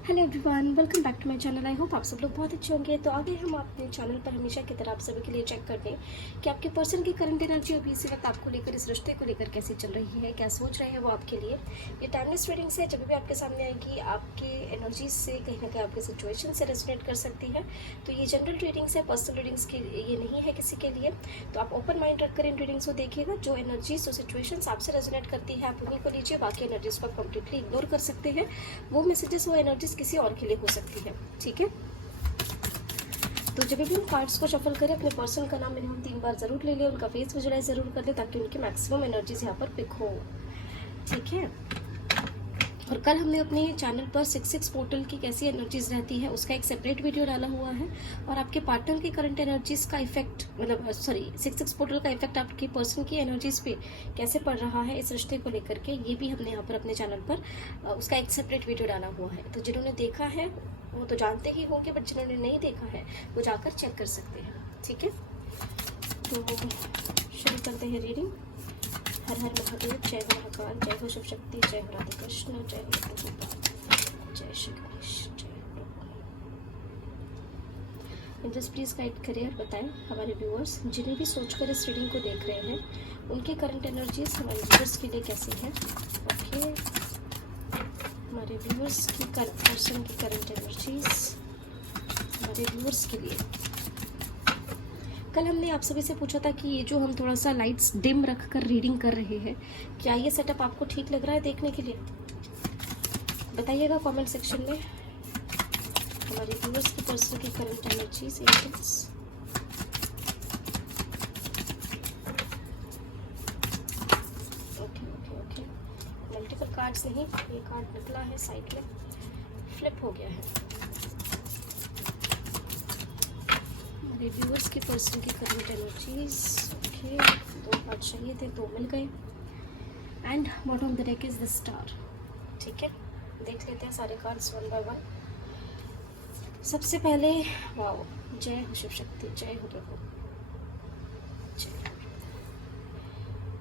Hello everyone, welcome back to my channel. I hope आप सब लोग बहुत अच्छे होंगे। तो आगे हम अपने चैनल पर हमेशा की तरह आप सभी के लिए चेक करते हैं कि आपके पर्सन की करंट एनर्जी अभी इसी वक्त आपको लेकर, इस रिश्ते को लेकर कैसी चल रही है, क्या सोच रहे हैं वो आपके लिए। ये टाइमलेस रीडिंग्स है, जब भी आपके सामने आएगी आपके एनर्जीज से कहीं ना कहीं आपके सिचुएशन से रेजोनेट कर सकती है। तो ये जनरल रीडिंग्स है, पर्सनल रीडिंग्स की ये नहीं है किसी के लिए। तो आप ओपन माइंड रखकर इन रीडिंग्स को देखिएगा। जो एनर्जीज, जो सिचुएशंस आपसे रेजोनेट करती है आप उन्हीं को लीजिए, बाकी एनर्जीज को आप कंप्लीटली इग्नोर कर सकते हैं। वो मैसेजेस, वो एनर्जीज किसी और के लिए हो सकती है, ठीक है। तो जब भी हम कार्ड्स को शफल करें, अपने पर्सन का नाम मिनिमम 3 बार जरूर ले लें, उनका फेस विजुअलाइज जरूर कर ले ताकि उनकी मैक्सिमम एनर्जीज यहाँ पर पिक हो, ठीक है। और कल हमने अपने चैनल पर 66 पोर्टल की कैसी एनर्जीज रहती है उसका एक सेपरेट वीडियो डाला हुआ है। और आपके पार्टनर की करंट एनर्जीज का इफेक्ट, मतलब 66 पोर्टल का इफेक्ट आपके पर्सन की एनर्जीज पे कैसे पड़ रहा है इस रिश्ते को लेकर के, ये भी हमने यहाँ पर अपने चैनल पर उसका एक सेपरेट वीडियो डाला हुआ है। तो जिन्होंने देखा है वो तो जानते ही होंगे, बट जिन्होंने नहीं देखा है वो जाकर चेक कर सकते हैं, ठीक है। तो शुरू करते हैं रीडिंग। हर हर महादेव, जय हो महाकाल, जय हो शिव शक्ति, जय हो राधा कृष्ण, जय हो गोपाल, जय श्री गणेश, जय हो प्रभु। जस्ट प्लीज गाइड करें और बताएं हमारे व्यूअर्स जिन्हें भी सोचकर इस रीडिंग को देख रहे हैं उनकी करंट एनर्जीज हमारे व्यूअर्स के लिए कैसी है। ओके, हमारे व्यूअर्स की पर्सन की करंट एनर्जीज हमारे व्यूअर्स के लिए। कल हमने आप सभी से पूछा था कि ये जो हम थोड़ा सा लाइट्स डिम रख कर रीडिंग कर रहे हैं, क्या ये सेटअप आपको ठीक लग रहा है देखने के लिए? बताइएगा कमेंट सेक्शन में। हमारे व्यूअर्स की पर्सन की current energies, angels. Okay okay okay, multiple cards नहीं, ये कार्ड निकला है साइड में, फ्लिप हो गया है। व्यूअर्स की पर्सन की करंट एनर्जीज। ओके, 2 कार्ड चाहिए थे, 2 मिल गए। And bottom of the deck is the star, ठीक है। देख लेते हैं सारे कार्ड्स वन बाय वन। सबसे पहले वाओ, जय हो शिव शक्ति, जय हो प्रभु, जय हो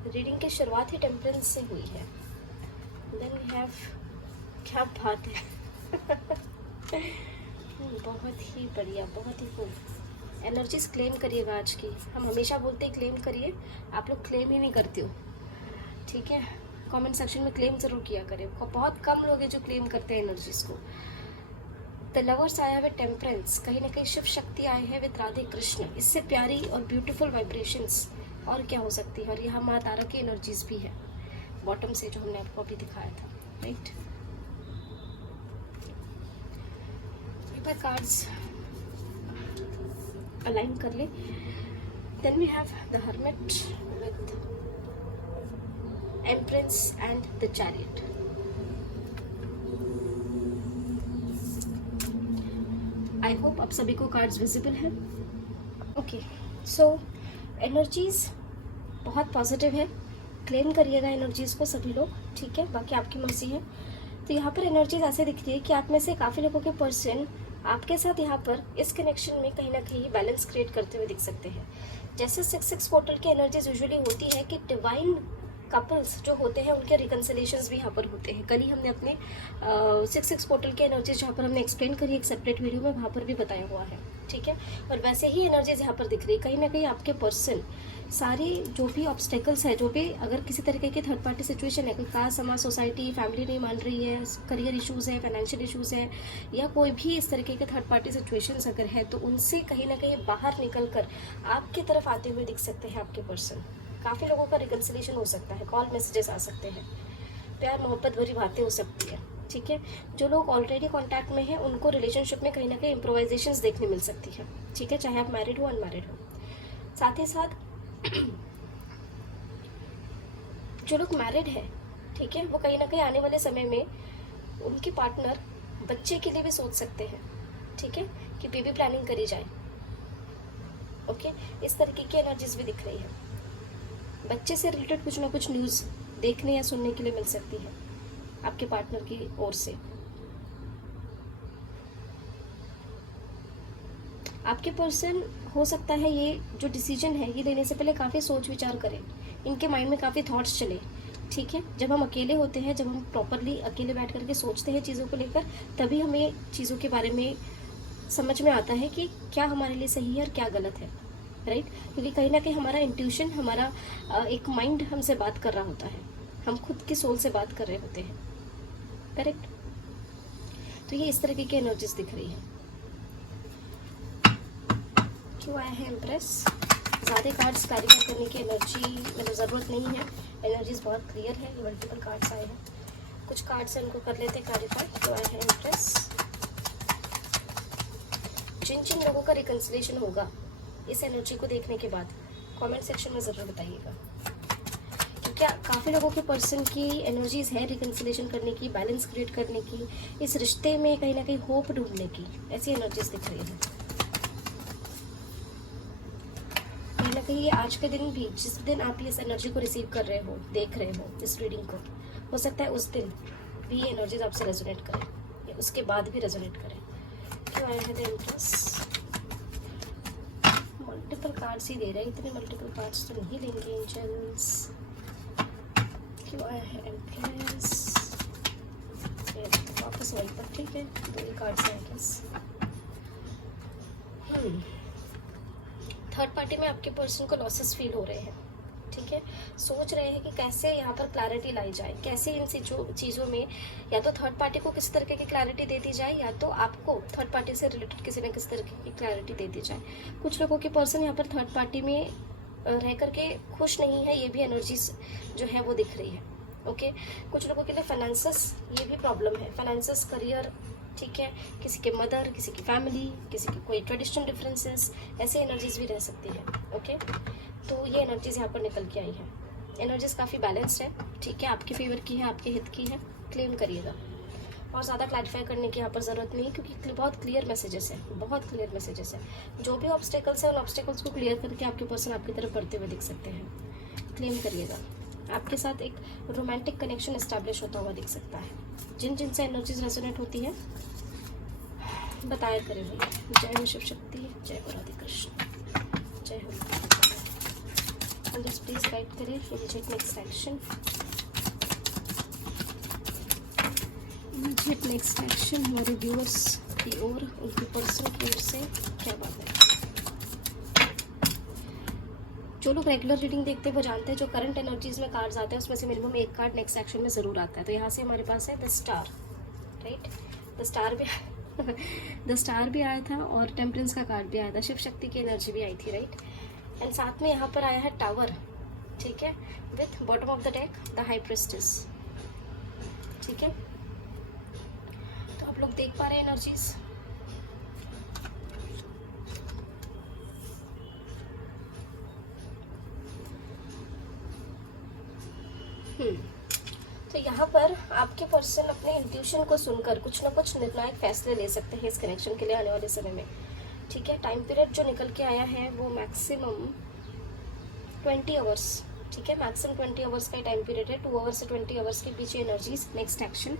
प्रभु। रीडिंग की शुरुआत ही टेम्परेंस से हुई है। देन वी हैव, क्या बात है बहुत ही बढ़िया, बहुत ही खूब। एनर्जीज क्लेम करिएगा आज की। हम हमेशा बोलते हैं क्लेम करिए, आप लोग क्लेम ही नहीं करते हो, ठीक है। कमेंट सेक्शन में क्लेम जरूर किया करें। बहुत कम लोग हैं जो क्लेम करते हैं एनर्जीज को। द लवर्स आया विद टेम्परेंस, कहीं ना कहीं शिव शक्ति आए हैं विद राधे कृष्ण। इससे प्यारी और ब्यूटीफुल वाइब्रेशंस और क्या हो सकती है। और यहाँ माँ तारा की एनर्जीज भी है बॉटम से, जो हमने आपको अभी दिखाया था, राइट। कार्ड्स अलाइन कर ले। Then we have the hermit with empress and the chariot. I hope आप सभी को कार्ड्स विजिबल है। ओके, सो एनर्जीज बहुत पॉजिटिव है, क्लेम करिएगा एनर्जीज को सभी लोग, ठीक है। बाकी आपकी मर्जी है। तो यहाँ पर एनर्जीज ऐसे दिख रही है कि आप में से काफ़ी लोगों के पर्सन आपके साथ यहाँ पर इस कनेक्शन में कहीं ना कहीं बैलेंस क्रिएट करते हुए दिख सकते हैं। जैसे 66 पोर्टल की एनर्जीज यूजुअली होती है कि डिवाइन कपल्स जो होते हैं उनके रिकन्सिलेशंस भी यहाँ पर होते हैं। कल ही हमने अपने 66 पोर्टल की एनर्जीज जहाँ पर हमने एक्सप्लेन करी एक सेपरेट वीडियो में, वहाँ पर भी बताया हुआ है, ठीक है। और वैसे ही एनर्जीज यहाँ पर दिख रही है। कहीं ना कहीं आपके पर्सन सारी जो भी ऑब्स्टेकल्स है, जो भी अगर किसी तरीके की थर्ड पार्टी सिचुएशन है, कोई कास्ट, समाज, सोसाइटी, फैमिली नहीं मान रही है, करियर इश्यूज़ है, फाइनेंशियल इश्यूज़ है, या कोई भी इस तरीके के थर्ड पार्टी सिचुएशंस अगर है, तो उनसे कहीं ना कहीं बाहर निकल कर आपकी तरफ आते हुए दिख सकते हैं आपके पर्सन। काफ़ी लोगों का रिकन्सिलेशन हो सकता है, कॉल मैसेजेस आ सकते हैं, प्यार मोहब्बत भरी बातें हो सकती है, ठीक है। जो लोग ऑलरेडी कॉन्टैक्ट में हैं उनको रिलेशनशिप में कहीं ना कहीं इम्प्रोवाइजेशंस देखने मिल सकती है, ठीक है, चाहे आप मैरिड हो अनमैरिड हो। साथ ही साथ जो लोग मैरिड है, ठीक है, वो कहीं ना कहीं आने वाले समय में उनके पार्टनर बच्चे के लिए भी सोच सकते हैं, ठीक है, कि बेबी प्लानिंग करी जाए। ओके, इस तरीके की एनर्जीज भी दिख रही है। बच्चे से रिलेटेड कुछ ना कुछ न्यूज़ देखने या सुनने के लिए मिल सकती है आपके पार्टनर की ओर से। आपके पर्सन हो सकता है ये जो डिसीजन है ये लेने से पहले काफ़ी सोच विचार करें, इनके माइंड में काफ़ी थॉट्स चले ठीक है, जब हम अकेले होते हैं, जब हम प्रॉपरली अकेले बैठ करके सोचते हैं चीज़ों को लेकर, तभी हमें चीज़ों के बारे में समझ में आता है कि क्या हमारे लिए सही है और क्या गलत है, राइट। क्योंकि कहीं ना कहीं हमारा इंट्यूशन, हमारा एक माइंड हमसे बात कर रहा होता है, हम खुद की सोल से बात कर रहे होते हैं, करेक्ट। तो ये इस तरीके की एनर्जीज दिख रही है। क्यों आया है एम्प्रेस? ज़्यादा कार्ड्स क्लैरिफाई करने की एनर्जी मतलब ज़रूरत नहीं है, एनर्जीज बहुत क्लियर है। मल्टीपल कार्ड्स आए हैं, कुछ कार्ड्स हैं उनको कर लेते हैं क्लैरिफाई। क्यों आया है एम्प्रेस? जिन जिन लोगों का रिकंसिलेशन होगा इस एनर्जी को देखने के बाद कमेंट सेक्शन में ज़रूर बताइएगा, क्योंकि काफ़ी लोगों के पर्सन की एनर्जीज है रिकंसिलेशन करने की, बैलेंस क्रिएट करने की, इस रिश्ते में कहीं ना कहीं होप ढूंढने की, ऐसी एनर्जीज दिख रही है। कहीं ना कहीं आज के दिन भी, जिस दिन आप इस एनर्जी को रिसीव कर रहे हो, देख रहे हो इस रीडिंग को, हो सकता है उस दिन भी ये एनर्जीज आपसे रेजोनेट करें या उसके बाद भी रेजोनेट करें। क्यों आया है द एम्प्रेस? मल्टीपल कार्ड्स ही दे रहे हैं, इतने मल्टीपल कार्ड्स तो नहीं लेंगे एंजल्स। क्यों आया है एम्प्रेस? वापस वहीं पर, ठीक है, दो ही कार्ड्स हैं बस। थर्ड पार्टी में आपके पर्सन को लॉसेस फील हो रहे हैं, ठीक है। सोच रहे हैं कि कैसे यहाँ पर क्लैरिटी लाई जाए, कैसे इन चीज़ों में या तो थर्ड पार्टी को किसी तरीके की क्लैरिटी दे दी जाए या तो आपको थर्ड पार्टी से रिलेटेड किसी न किसी तरीके की क्लैरिटी दे दी जाए। कुछ लोगों के पर्सन यहाँ पर थर्ड पार्टी में रह करके खुश नहीं है, ये भी एनर्जीज जो है वो दिख रही है, ओके। कुछ लोगों के लिए फाइनेंसेस, ये भी प्रॉब्लम है, फाइनेंसेस, करियर, ठीक है, किसी के मदर, किसी की फैमिली, किसी की कोई ट्रेडिशनल डिफरेंसेस, ऐसे एनर्जीज भी रह सकती है, ओके। तो ये एनर्जीज यहाँ पर निकल के आई है। एनर्जीज काफ़ी बैलेंस्ड है, ठीक है, आपके फेवर की है, आपके हित की है, क्लेम करिएगा। और ज़्यादा क्लैरिफाई करने की यहाँ पर ज़रूरत नहीं है, क्योंकि बहुत क्लियर मैसेजेस है, बहुत क्लियर मैसेजेस है। जो भी ऑब्स्टेकल्स है उन ऑब्स्टेकल्स को क्लियर करके आपके पर्सन आपकी तरफ बढ़ते हुए दिख सकते हैं, क्लेम करिएगा। आपके साथ एक रोमांटिक कनेक्शन एस्टैब्लिश होता हुआ दिख सकता है। जिन जिन से एनर्जीज रेजोनेट होती है बताया करें भैया। जय हो शिव शक्ति, जय हो राधे कृष्ण, जय हो। प्लीज गाइड करें, immediate next action, immediate next action हमारे व्यूअर्स की ओर, उनकी पर्सन की ओर से क्या बात है। जो लोग रेगुलर रीडिंग देखते हैं वो जानते हैं, जो करंट एनर्जीज में कार्ड्स आते हैं उसमें से मिनिमम एक कार्ड नेक्स्ट एक्शन में ज़रूर आता है। तो यहाँ से हमारे पास है the star, right. The star भी द स्टार भी आया था और टेम्परेंस का कार्ड भी आया था, शिव शक्ति की एनर्जी भी आई थी, राइट। एंड साथ में यहाँ पर आया है टावर, ठीक है, with bottom of the deck the high priestess, ठीक है। तो आप लोग देख पा रहे हैं एनर्जीज, तो यहाँ पर आपके पर्सन अपने इंट्यूशन को सुनकर कुछ ना कुछ निर्णायक फैसले ले सकते हैं इस कनेक्शन के लिए आने वाले समय में, ठीक है। टाइम पीरियड जो निकल के आया है वो मैक्सिमम 20 आवर्स, ठीक है, मैक्सिमम 20 आवर्स का टाइम पीरियड है। 2 आवर्स से 20 आवर्स के पीछे एनर्जीज नेक्स्ट एक्शन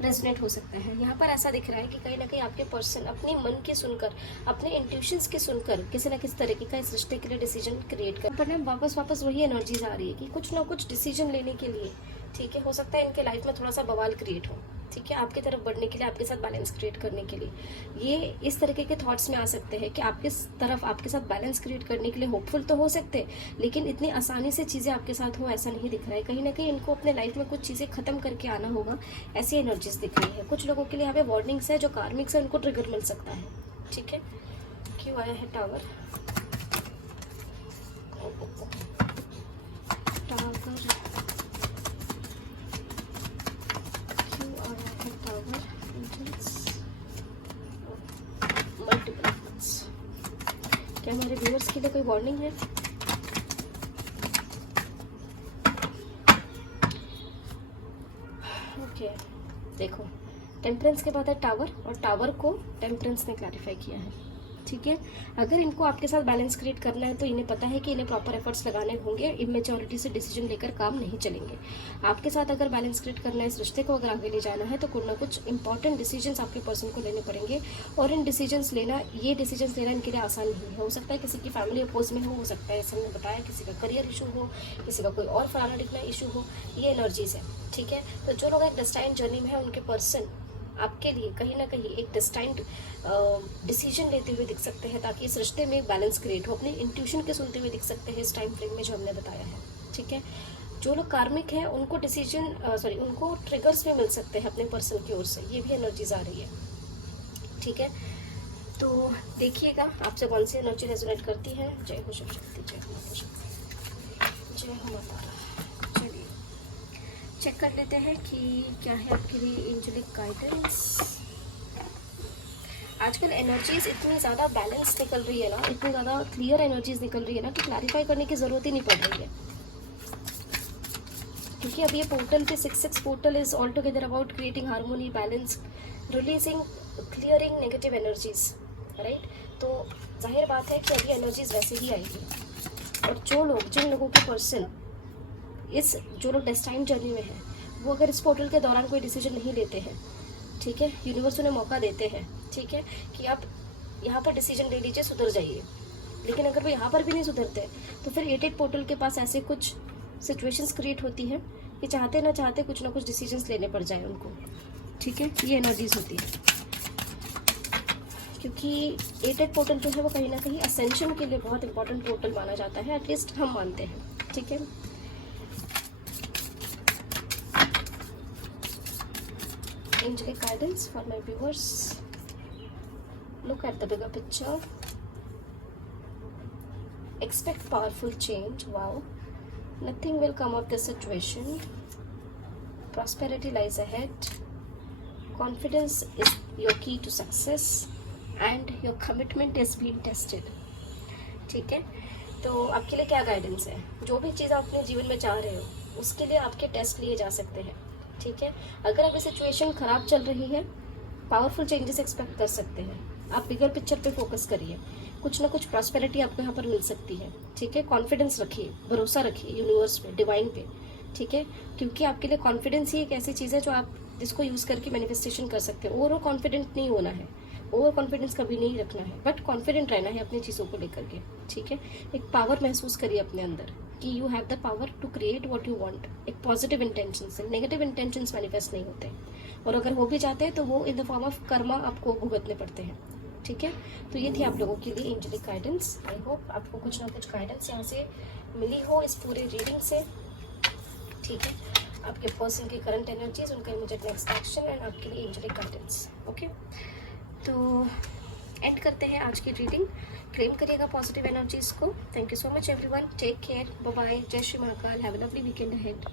रेजोनेट हो सकता है। यहाँ पर ऐसा दिख रहा है कि कहीं ना कहीं आपके पर्सन अपनी मन की सुनकर, अपने इंट्यूशंस की सुनकर किसी ना किसी तरीके का इस रिश्ते के लिए डिसीजन क्रिएट कर, पर ना वापस वही एनर्जीज आ रही है कि कुछ ना कुछ डिसीजन लेने के लिए, ठीक है, हो सकता है इनके लाइफ में थोड़ा सा बवाल क्रिएट हो, ठीक है, आपकी तरफ बढ़ने के लिए, आपके साथ बैलेंस क्रिएट करने के लिए। ये इस तरीके के थॉट्स में आ सकते हैं कि आपके तरफ आपके साथ बैलेंस क्रिएट करने के लिए होपफुल तो हो सकते हैं, लेकिन इतनी आसानी से चीज़ें आपके साथ हो ऐसा नहीं दिख रहा है। कहीं ना कहीं इनको अपने लाइफ में कुछ चीज़ें खत्म करके आना होगा, ऐसी एनर्जीज दिख रही है। कुछ लोगों के लिए यहाँ पे वार्निंग्स है, जो कार्मिक्स है उनको ट्रिगर मिल सकता है, ठीक है। क्यों आया है टावर? क्या हमारे व्यूअर्स के लिए कोई वार्निंग है? ओके, देखो टेम्परेंस के बाद है टावर, और टावर को टेम्परेंस ने क्लैरिफाई किया है, ठीक है। अगर इनको आपके साथ बैलेंस क्रिएट करना है तो इन्हें पता है कि इन्हें प्रॉपर एफर्ट्स लगाने होंगे, इमेच्योरिटी से डिसीजन लेकर काम नहीं चलेंगे। आपके साथ अगर बैलेंस क्रिएट करना है, इस रिश्ते को अगर आगे ले जाना है तो कुछ ना कुछ इंपॉर्टेंट डिसीजंस आपके पर्सन को लेने पड़ेंगे। और इन डिसीजंस लेना इनके लिए आसान नहीं है। हो सकता है किसी की फैमिली अपोज में हो सकता है, जैसे हमने बताया, किसी का करियर इशू हो, किसी का कोई और फलाना ढिकना इशू हो, ये एनर्जीज है। ठीक है, तो जो लोग एक डेस्टाइन जर्नी में है उनके पर्सन आपके लिए कहीं ना कहीं एक डिस्टाइंट डिसीजन लेते हुए दिख सकते हैं, ताकि इस रिश्ते में एक बैलेंस क्रिएट हो। अपने इंट्यूशन के सुनते हुए दिख सकते हैं इस टाइम फ्रेम में जो हमने बताया है। ठीक है, जो लोग कार्मिक हैं उनको उनको ट्रिगर्स भी मिल सकते हैं अपने पर्सन की ओर से, ये भी एनर्जीज आ रही है। ठीक है, तो देखिएगा आपसे कौन सी एनर्जी रेजोनेट करती है। जय हो शिव शक्ति, जय हो माता शक्ति, जय हो माता। चलिए चेक कर लेते हैं कि क्या है आपके लिए एंजेलिक गाइडेंस। आजकल एनर्जीज इतनी ज़्यादा बैलेंस निकल रही है ना, इतनी ज़्यादा क्लियर एनर्जीज निकल रही है ना कि क्लैरिफाई करने की ज़रूरत ही नहीं पड़ रही है। क्योंकि अब ये पोर्टल पे 6-6 portal is all together about creating harmony, balance, releasing, clearing negative energies, right. तो जाहिर बात है कि अभी एनर्जीज वैसे ही आएगी। और जिन लोगों के पर्सन जो लोग डेस्टाइन जर्नी में हैं, वो अगर इस पोर्टल के दौरान कोई डिसीजन नहीं लेते हैं, ठीक है, यूनिवर्स उन्हें मौका देते हैं, ठीक है, कि आप यहाँ पर डिसीजन ले लीजिए, सुधर जाइए। लेकिन अगर वो यहाँ पर भी नहीं सुधरते तो फिर 8-8 पोर्टल के पास ऐसे कुछ सिचुएशंस क्रिएट होती हैं कि चाहते ना चाहते कुछ ना कुछ डिसीजंस लेने पड़ जाए उनको। ठीक है, ये एनर्जीज होती है। क्योंकि 8-8 पोर्टल जो है वो कहीं ना कहीं असेंशन के लिए बहुत इंपॉर्टेंट पोर्टल माना जाता है, एटलीस्ट हम मानते हैं। ठीक है, angelic guidance for my viewers. Look at the bigger picture. Expect powerful change. Wow, nothing will come of this situation. Prosperity lies ahead. Confidence is your key to success and your commitment is being tested. ठीक है, तो आपके लिए क्या guidance है? जो भी चीज़ आप अपने जीवन में चाह रहे हो उसके लिए आपके टेस्ट लिए जा सकते हैं। ठीक है, अगर अभी सिचुएशन खराब चल रही है, पावरफुल चेंजेस एक्सपेक्ट कर सकते हैं। आप बिगर पिक्चर पे फोकस करिए, कुछ ना कुछ प्रॉस्पेरिटी आपको यहाँ पर मिल सकती है। ठीक है, कॉन्फिडेंस रखिए, भरोसा रखिए यूनिवर्स पे, डिवाइन पे। ठीक है, क्योंकि आपके लिए कॉन्फिडेंस ही एक ऐसी चीज़ है जो आप जिसको यूज़ करके मैनिफेस्टेशन कर सकते हो। ओवर कॉन्फिडेंट नहीं होना है, ओवर कॉन्फिडेंस कभी नहीं रखना है, बट कॉन्फिडेंट रहना है अपनी चीज़ों को लेकर के। ठीक है, एक पावर महसूस करिए अपने अंदर कि you have the power to create what you want. एक पॉजिटिव इंटेंशन से, नेगेटिव इंटेंशंस मैनिफेस्ट नहीं होते, और अगर हो भी जाते हैं तो वो in the form of Karma आपको भुगतने पड़ते हैं। ठीक है, तो ये थी आप लोगों के लिए एंजेलिक गाइडेंस। आई होप आपको कुछ ना कुछ गाइडेंस यहाँ से मिली हो इस पूरे रीडिंग से। ठीक है, आपके पर्सन की करंट एनर्जीज, उनका इमीडिएट नेक्स्ट एक्शन एंड आपके लिए एंजेलिक गाइडेंस। ओके, तो एंड करते हैं आज की रीडिंग। क्लेम करिएगा पॉजिटिव एनर्जीज को। Thank you so much everyone, take care, bye bye, जय Shri Mahakal, have a lovely weekend ahead.